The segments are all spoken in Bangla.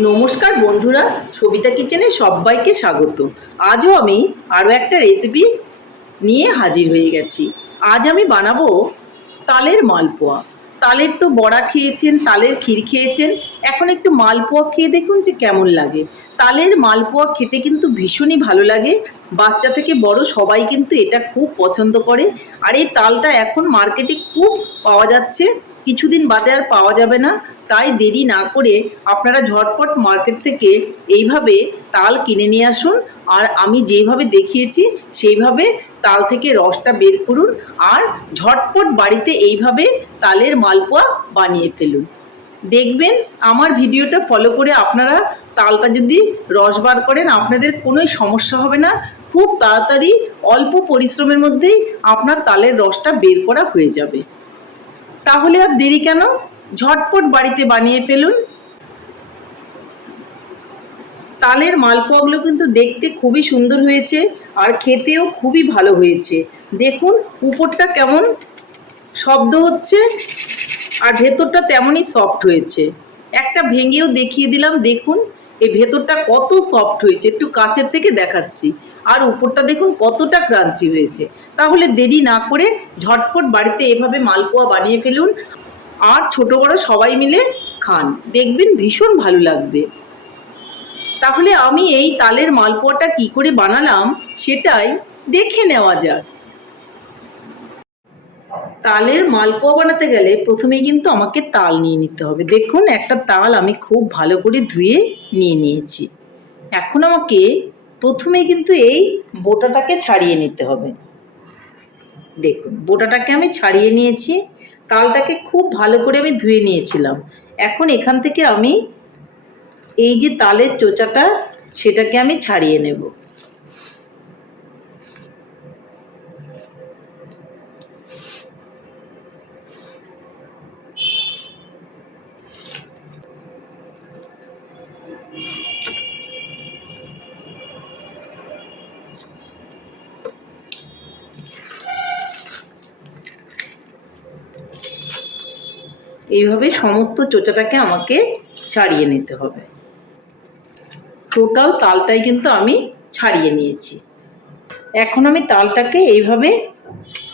নমস্কার বন্ধুরা, সবিতা কিচেনে সবাইকে স্বাগত। আজও আমি আরও একটা রেসিপি নিয়ে হাজির হয়ে গেছি। আজ আমি বানাবো তালের মালপোয়া। তালের তো বড়া খেয়েছেন, তালের ক্ষীর খেয়েছেন। এখন একটু মালপোয়া খেয়ে দেখুন যে কেমন লাগে। তালের মালপোয়া খেতে কিন্তু ভীষণই ভালো লাগে। বাচ্চা থেকে বড় সবাই কিন্তু এটা খুব পছন্দ করে। আর এই তালটা এখন মার্কেটে খুব পাওয়া যাচ্ছে। কিছুদিন বাদে আর পাওয়া যাবে না। তাই দেরি না করে আপনারা ঝটপট মার্কেট থেকে এইভাবে তাল কিনে নিয়ে আসুন। আর আমি যেইভাবে দেখিয়েছি, সেইভাবে তাল থেকে রসটা বের করুন আর ঝটপট বাড়িতে এইভাবে তালের মালপোয়া বানিয়ে ফেলুন। দেখবেন আমার ভিডিওটা ফলো করে আপনারা তালটা যদি রস বার করেন, আপনাদের কোনোই সমস্যা হবে না। খুব তাড়াতাড়ি অল্প পরিশ্রমের মধ্যেই আপনার তালের রসটা বের করা হয়ে যাবে। তাহলে আর দেরি কেন? ঝটপট বাড়িতে বানিয়ে ফেলুন। তালের মালপোয়াগুলো কিন্তু দেখতে খুবই সুন্দর হয়েছে আর খেতেও খুবই ভালো হয়েছে। দেখুন, উপরটা কেমন শব্দ হচ্ছে আর ভেতরটা তেমনই সফট হয়েছে। একটা ভেঙেও দেখিয়ে দিলাম, দেখুন, এই ভেতরটা কত সফট হয়েছে। একটু কাছের থেকে দেখাচ্ছি। আর উপরটা দেখুন কতটা ক্রাঞ্চি হয়েছে। তাহলে দেরি না করে ঝটপট বাড়িতে এভাবে মালপোয়া বানিয়ে ফেলুন আর ছোট বড় সবাই মিলে খান। দেখবেন ভীষণ ভালো লাগবে। তাহলে আমি এই তালের মালপোয়াটা কি করে বানালাম সেটাই দেখে নেওয়া যাক। তালের মালপোয়া বানাতে গেলে প্রথমে কিন্তু আমাকে তাল নিয়ে নিতে হবে। দেখুন একটা তাল আমি খুব ভালো করে ধুয়ে নিয়ে নিয়েছি। এখন আমাকে প্রথমে কিন্তু এই বোটাটাকে ছাড়িয়ে নিতে হবে। দেখুন, বোটাটাকে আমি ছাড়িয়ে নিয়েছি, তালটাকে খুব ভালো করে আমি ধুয়ে নিয়েছিলাম। এখন এখান থেকে আমি এই যে তালের চোচাটা, সেটাকে আমি ছাড়িয়ে নেব। এইভাবে সমস্ত চোচাটাকে আমাকে ছাড়িয়ে নিতে হবে। টোটাল তালটাই কিন্তু আমি ছাড়িয়ে নিয়েছি। এখন আমি তালটাকে এইভাবে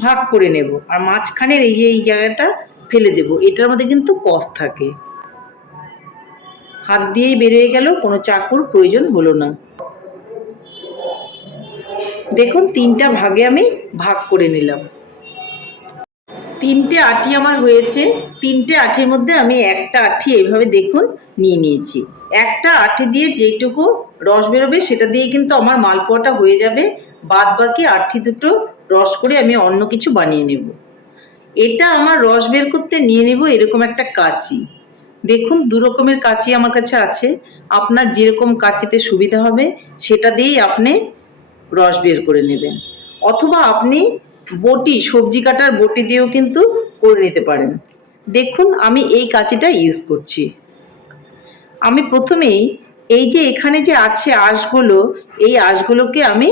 ভাগ করে নেব আর মাঝখানের এই যে এই জায়গাটা ফেলে দেব। এটার মধ্যে কিন্তু কস থাকে। হাত দিয়েই বেরিয়ে গেল, কোনো চাকুর প্রয়োজন হলো না। দেখুন, তিনটা ভাগে আমি ভাগ করে নিলাম। তিনটে আটি আমার হয়েছে। তিনটে আঠির মধ্যে আমি একটা আঠি এইভাবে দেখুন নিয়ে নিয়েছি। একটা আঠি দিয়ে যেটুকু রস বেরোবে সেটা দিয়ে কিন্তু আমার মালপোয়াটা হয়ে যাবে। বাদ বাকি আঠি দুটো রস করে আমি অন্য কিছু বানিয়ে নেব। এটা আমার রস বের করতে নিয়ে নেব এরকম একটা কাঁচি। দেখুন দু রকমের কাঁচি আমার কাছে আছে। আপনার যেরকম কাঁচিতে সুবিধা হবে সেটা দিয়েই আপনি রস বের করে নেবেন। অথবা আপনি বটি, সবজি কাটার বটি দিয়েও কিন্তু করে নিতে পারেন। দেখুন, আমি এই কাঁচিটা ইউজ করছি। আমি প্রথমেই এই যে এখানে যে আছে আঁশগুলো, এই আঁশগুলোকে আমি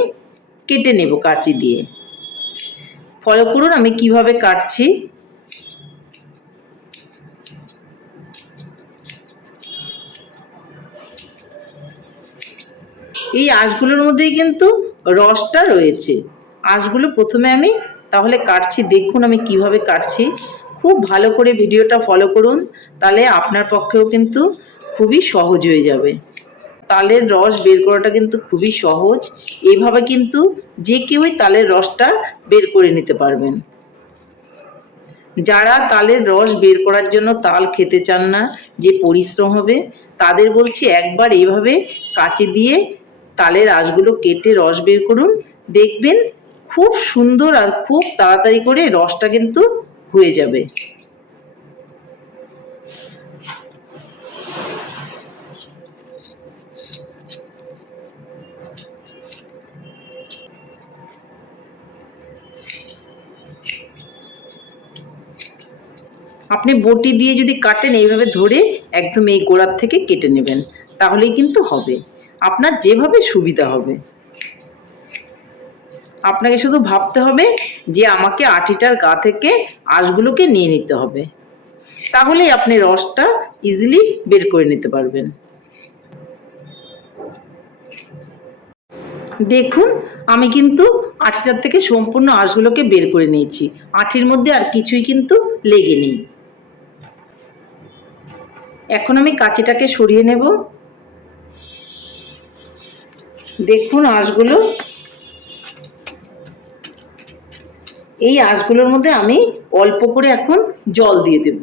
কেটে নেব কাঁচি দিয়ে। ফলো করুন আমি কীভাবে কাটছি? এই আঁশগুলোর মধ্যেই কিন্তু রসটা রয়েছে। আঁশগুলো প্রথমে আমি তাহলে কাটছি, দেখুন আমি কীভাবে কাটছি। খুব ভালো করে ভিডিওটা ফলো করুন, তাহলে আপনার পক্ষেও কিন্তু খুবই সহজ হয়ে যাবে। তালের রস বের করাটা কিন্তু খুবই সহজ। এভাবে কিন্তু যে কেউই তালের রসটা বের করে নিতে পারবেন। যারা তালের রস বের করার জন্য তাল খেতে চান না, যে পরিশ্রম হবে, তাদের বলছি একবার এইভাবে কাঁচি দিয়ে তালের আঁশগুলো কেটে রস বের করুন, দেখবেন খুব সুন্দর আর খুব তাড়াতাড়ি করে রসটা কিন্তু হয়ে যাবে। আপনি বটি দিয়ে যদি কাটেন এইভাবে ধরে একদম এই গোড়ার থেকে কেটে নেবেন, তাহলেই কিন্তু হবে। আপনার যেভাবে সুবিধা হবে। আপনাকে শুধু ভাবতে হবে যে আমাকে আটিটার গা থেকে আঁশগুলোকে নিয়ে নিতে হবে। তাহলেই আপনি রসটা ইজিলি বের করে নিতে পারবেন। দেখুন, আমি কিন্তু আটিটার থেকে সম্পূর্ণ আঁশগুলোকে বের করে নিয়েছি। আটির মধ্যে আর কিছুই কিন্তু লেগে নেই। এখন আমি কাঁচিটাকে সরিয়ে নেব। দেখুন, আঁশগুলো এই আঁশগুলোর মধ্যে আমি অল্প করে এখন জল দিয়ে দেব।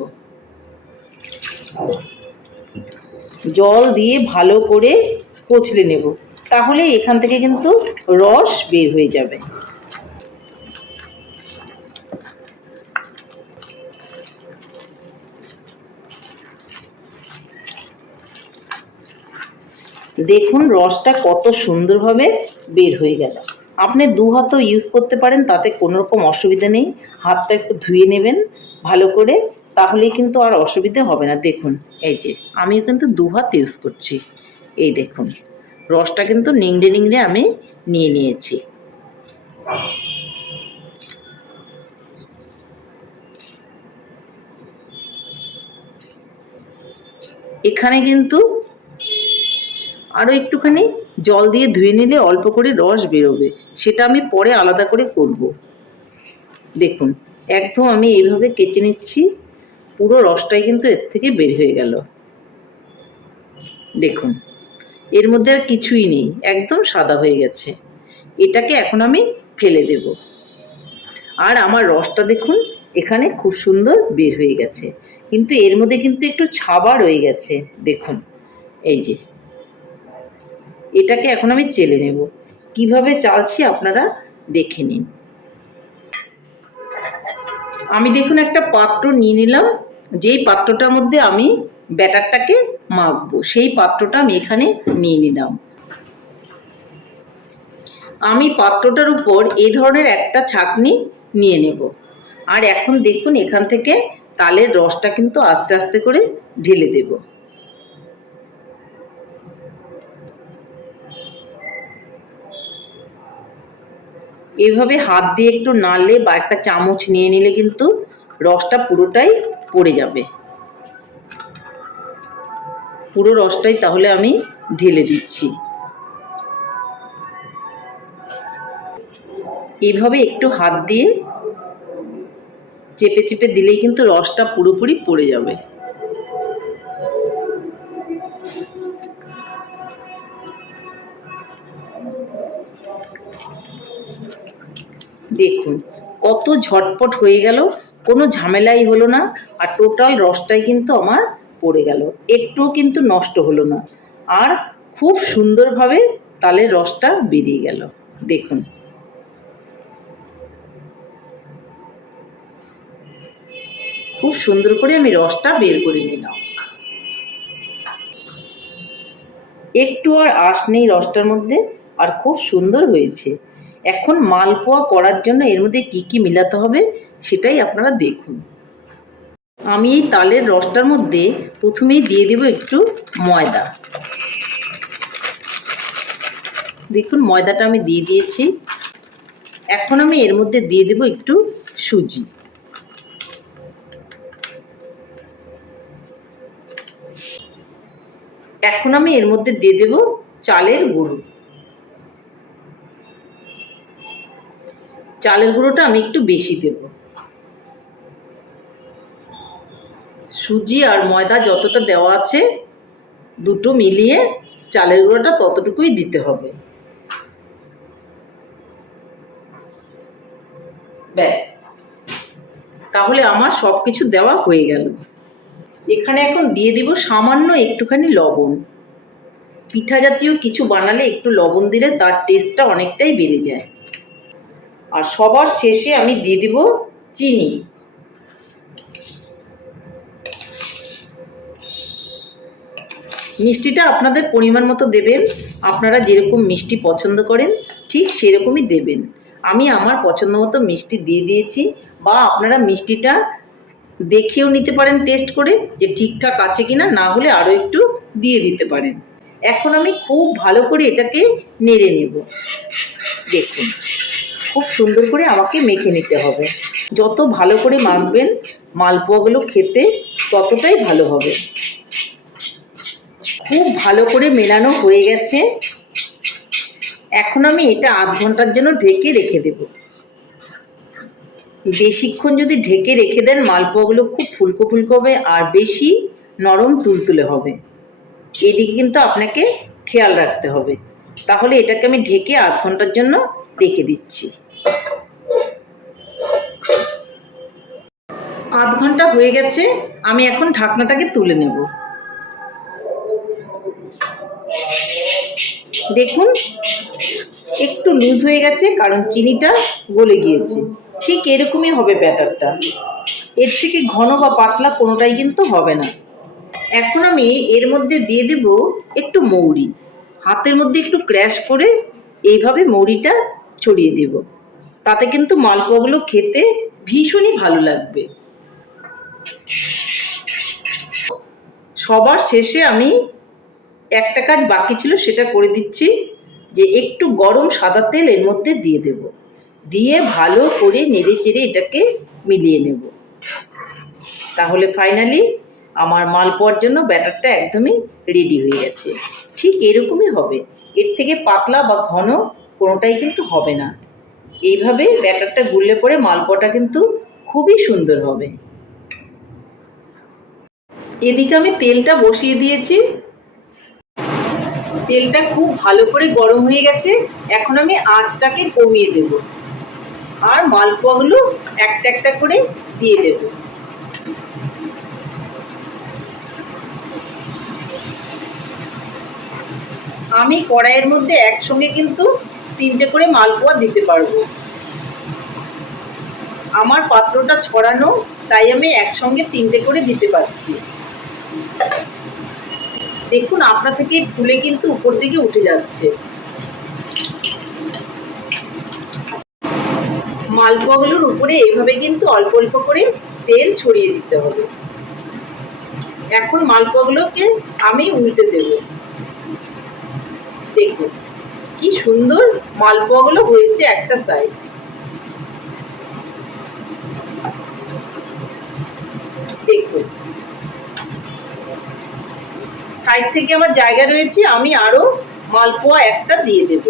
জল দিয়ে ভালো করে কচলে নেব। তাহলে এখান থেকে কিন্তু রস বের হয়ে যাবে। দেখুন রসটা কত সুন্দরভাবে বের হয়ে গেল। আপনি দু হাতও ইউজ করতে পারেন, তাতে কোনো রকম অসুবিধা নেই। হাতটা একটু ধুয়ে নেবেন ভালো করে, তাহলেই কিন্তু আর অসুবিধে হবে না। দেখুন, এই যে, আমিও কিন্তু দু হাত ইউজ করছি। এই দেখুন, রসটা কিন্তু নিংড়ে নিংড়ে আমি নিয়ে নিয়েছি। এখানে কিন্তু আরও একটুখানি জল দিয়ে ধুয়ে নিলে অল্প করে রস বেরোবে। সেটা আমি পরে আলাদা করে করব। দেখুন, একদম আমি এইভাবে কেচে নিচ্ছি। পুরো রসটাই কিন্তু এর থেকে বের হয়ে গেল। দেখুন, এর মধ্যে আর কিছুই নেই। একদম সাদা হয়ে গেছে। এটাকে এখন আমি ফেলে দেব। আর আমার রসটা দেখুন, এখানে খুব সুন্দর বের হয়ে গেছে। কিন্তু এর মধ্যে কিন্তু একটু ছাবা রয়ে গেছে। দেখুন, এই যে। এটাকে এখন আমি চেলে নেব। কীভাবে চালছি আপনারা দেখে নিন। আমি দেখুন একটা পাত্র নিয়ে নিলাম, যেই পাত্রটার মধ্যে আমি ব্যাটারটাকে মাখবো, সেই পাত্রটা আমি এখানে নিয়ে নিলাম। আমি পাত্রটার উপর এই ধরনের একটা ছাকনি নিয়ে নেব। আর এখন দেখুন এখান থেকে তালের রসটা কিন্তু আস্তে আস্তে করে ঢেলে দেবো। এভাবে হাত দিয়ে একটু নাড়লে বা একটা চামচ নিয়ে নিলে কিন্তু রসটা পুরোটাই পড়ে যাবে। পুরো রসটাই তাহলে আমি ঢেলে দিচ্ছি। এইভাবে একটু হাত দিয়ে চেপে চেপে দিলেই কিন্তু রসটা পুরোপুরি পড়ে যাবে। দেখুন, কত ঝটপট হয়ে গেল, কোনো ঝামেলাই হলো না, আর টোটাল রসটাই কিন্তু আমার পড়ে গেল। একটুও কিন্তু নষ্ট হলো না। আর খুব সুন্দরভাবে তালের রসটা বেরিয়ে গেল। দেখুন। খুব সুন্দর করে আমি রসটা বের করে নিলাম। একটু আর আঁশ নেই রসটার মধ্যে, আর খুব সুন্দর হয়েছে। এখন মালপোয়া করার জন্য এর মধ্যে কি কি মিলাতে হবে সেটাই আপনারা দেখুন। আমি এই তালের রসটার মধ্যে প্রথমেই দিয়ে দেব একটু ময়দা। দেখুন, ময়দাটা আমি দিয়ে দিয়েছি। এখন আমি এর মধ্যে দিয়ে দেব একটু সুজি। এখন আমি এর মধ্যে দিয়ে দেব চালের গুঁড়ো। চালের গুঁড়োটা আমি একটু বেশি দেব। সুজি আর ময়দা যতটা দেওয়া আছে, দুটো মিলিয়ে চালের গুঁড়োটা ততটুকুই দিতে হবে। ব্যাস। তাহলে আমার সব কিছু দেওয়া হয়ে গেল। এখানে এখন দিয়ে দিব সামান্য একটুখানি লবণ। পিঠা জাতীয় কিছু বানালে একটু লবণ দিলে তার টেস্টটা অনেকটাই বেড়ে যায়। আর সবার শেষে আমি দিয়ে দিব চিনি। মিষ্টিটা আপনাদের পরিমাণ মতো দেবেন, আপনারা যেরকম মিষ্টি পছন্দ করেন, ঠিক সেরকমই দেবেন। আমি আমার পছন্দ মতো মিষ্টি দিয়ে দিয়েছি, বা আপনারা মিষ্টিটা দেখেও নিতে পারেন, টেস্ট করে, যে ঠিকঠাক আছে কিনা, না হলে আরও একটু দিয়ে দিতে পারেন। এখন আমি খুব ভালো করে এটাকে নেড়ে নেব। দেখুন। খুব সুন্দর করে আমাকে মেখে নিতে হবে। যত ভালো করে মাখবেন, মালপোয়াগুলো খেতে ততটাই ভালো হবে। খুব ভালো করে মেলানো হয়ে গেছে। এখন আমি এটা আধ ঘণ্টার জন্য ঢেকে রেখে দেব। বেশিক্ষণ যদি ঢেকে রেখে দেন, মালপোয়াগুলো খুব ফুলকো ফুলকো হবে আর বেশি নরম তুলতুলে হবে। এদিকে কিন্তু আপনাকে খেয়াল রাখতে হবে। তাহলে এটাকে আমি ঢেকে আধ ঘণ্টার জন্য রেখে দিচ্ছি। আধ ঘণ্টা হয়ে গেছে, আমি এখন ঢাকনাটাকে তুলে নেব। দেখুন, একটু লুজ হয়ে গেছে, কারণ চিনিটা গলে গিয়েছে। ঠিক এরকমই হবে ব্যাটারটা। এর থেকে ঘন বা পাতলা কোনোটাই কিন্তু হবে না। এখন আমি এর মধ্যে দিয়ে দেব একটু মৌরি। হাতের মধ্যে একটু ক্র্যাশ করে এইভাবে মৌরিটা ছড়িয়ে দেব। তাতে কিন্তু মালপোয়াগুলো খেতে ভীষণই ভালো লাগবে। সবার শেষে আমি একটা কাজ বাকি ছিল, সেটা করে দিচ্ছি যে একটু গরম সাদা তেল এর মধ্যে দিয়ে দেব। দিয়ে ভালো করে নেড়ে চেড়ে এটাকে মিলিয়ে নেব। তাহলে ফাইনালি আমার মালপোয়ার জন্য ব্যাটারটা একদমই রেডি হয়ে গেছে। ঠিক এরকমই হবে। এর থেকে পাতলা বা ঘন কোনোটাই কিন্তু হবে না। এইভাবে ব্যাটারটা গুললে পরে মালপোয়াটা কিন্তু খুবই সুন্দর হবে। এদিকে আমি তেলটা বসিয়ে দিয়েছি। তেলটা খুব ভালো করে গরম হয়ে গেছে। এখন আমি আঁচটাকে কমিয়ে দেব। আর মালপোয়াগুলো একটা একটা করে দিয়ে দেব। আমি কড়াইয়ের মধ্যে একসঙ্গে কিন্তু তিনটে করে মালপোয়া দিতে পারব। আমার পাত্রটা ছড়ানো, তাই আমি একসঙ্গে তিনটে করে দিতে পারছি। দেখুন, আপনা থেকে ফুলে কিন্তু উপর দিকে উঠে যাচ্ছে। মালপোয়াগুলোর উপরে এইভাবে কিন্তু অল্প অল্প করে তেল ছড়িয়ে দিতে হবে। এখন মালপোয়াগুলোকে আমি উল্টে দেব। দেখুন। কি সুন্দর মালপোয়াগুলো হয়েছে একটা সাইড দেখুন। সাইড থেকে আমার জায়গা রয়েছে, আমি আরও মালপোয়া একটা দিয়ে দেব।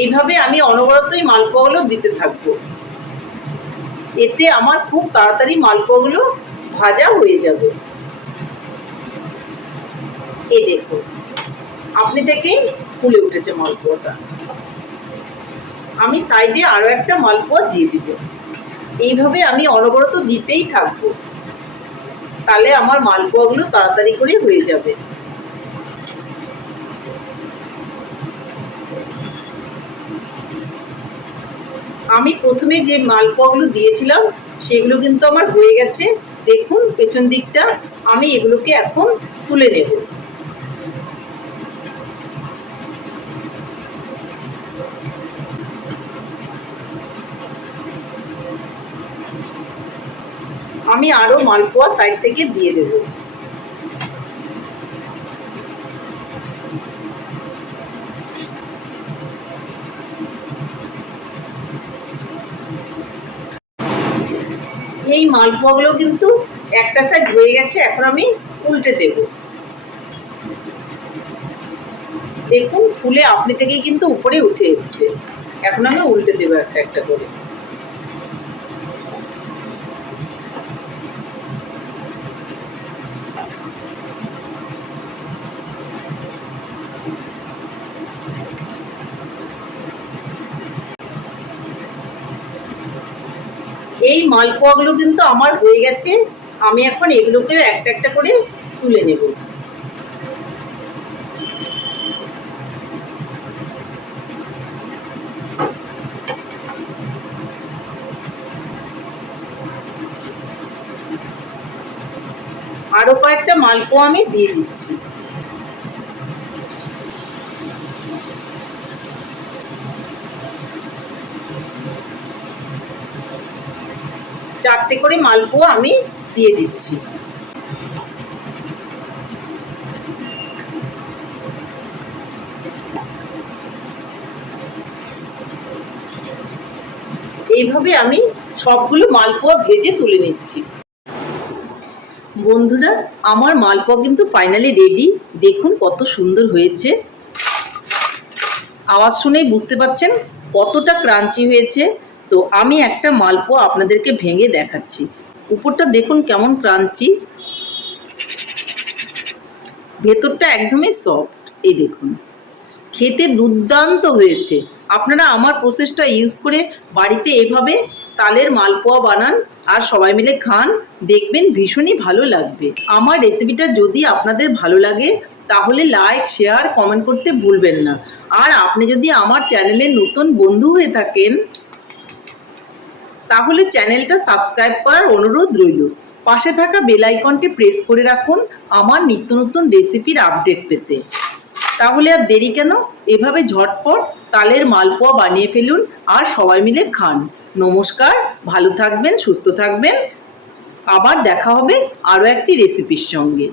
এইভাবে আমি অনবরতই মালপোয়াগুলো দিতে থাকব। এতে আমার খুব তাড়াতাড়ি মালপোয়াগুলো ভাজা হয়ে যাবে। এই দেখুন। আপনি থেকেই ফুলে উঠেছে মালপোয়াটা। আমি সাইডে আরও একটা মালপোয়া দিয়ে দিব। এইভাবে আমি অনবরত দিতেই থাকব। তাহলে আমার মালপোয়াগুলো তাড়াতাড়ি করে হয়ে যাবে। আমি প্রথমে যে মালপোয়াগুলো দিয়েছিলাম, সেগুলো কিন্তু আমার হয়ে গেছে। দেখুন, পেছন দিকটা আমি এগুলোকে এখন তুলে নেব। আমি আরও মালপোয়া সাইড থেকে দিয়ে দেবো। এই মালপোয়াগুলো কিন্তু একটা সাইড হয়ে গেছে, এখন আমি উল্টে দেব। দেখুন, ফুলে আপনি থেকেই কিন্তু উপরে উঠে এসছে। এখন আমি উল্টে দেবো একটা একটা করে। এই মালপোয়াগুলো কিন্তু আমার হয়ে গেছে। আমি এখন এগুলোকে একটা একটা করে তুলে নেব। আরও কয়েকটা মালপোয়া আমি দিয়ে দিচ্ছি। চারটে করে মালপোয়া আমি দিয়ে দিচ্ছি। এইভাবে আমি সবগুলো মালপোয়া ভেজে তুলে নিচ্ছি। বন্ধুরা, আমার মালপোয়া কিন্তু ফাইনালি রেডি দেখুন কত সুন্দর হয়েছে। আওয়াজ শুনেই বুঝতে পারছেন কতটা ক্রাঞ্চি হয়েছে। তো আমি একটা মালপোয়া আপনাদেরকে ভেঙে দেখাচ্ছি। উপরটা দেখুন কেমন ক্রাঞ্চি। ভেতরটা একদমই সফট এই দেখুন। খেতে দুর্দান্ত হয়েছে। আপনারা আমার প্রসেসটা ইউজ করে বাড়িতে এভাবে তালের মালপোয়া বানান আর সবাই মিলে খান, দেখবেন ভীষণই ভালো লাগবে। আমার রেসিপিটা যদি আপনাদের ভালো লাগে, তাহলে লাইক শেয়ার কমেন্ট করতে ভুলবেন না। আর আপনি যদি আমার চ্যানেলের নতুন বন্ধু হয়ে থাকেন তাহলে চ্যানেলটা সাবস্ক্রাইব করার অনুরোধ রইল। পাশে থাকা বেল আইকনটি প্রেস করে রাখুন আমার নিত্য নতুন রেসিপির আপডেট পেতে। তাহলে আর দেরি কেন? এভাবে ঝটপট তালের মালপোয়া বানিয়ে ফেলুন আর সবাই মিলে খান। নমস্কার, ভালো থাকবেন, সুস্থ থাকবেন। আবার দেখা হবে আরও একটি রেসিপির সঙ্গে।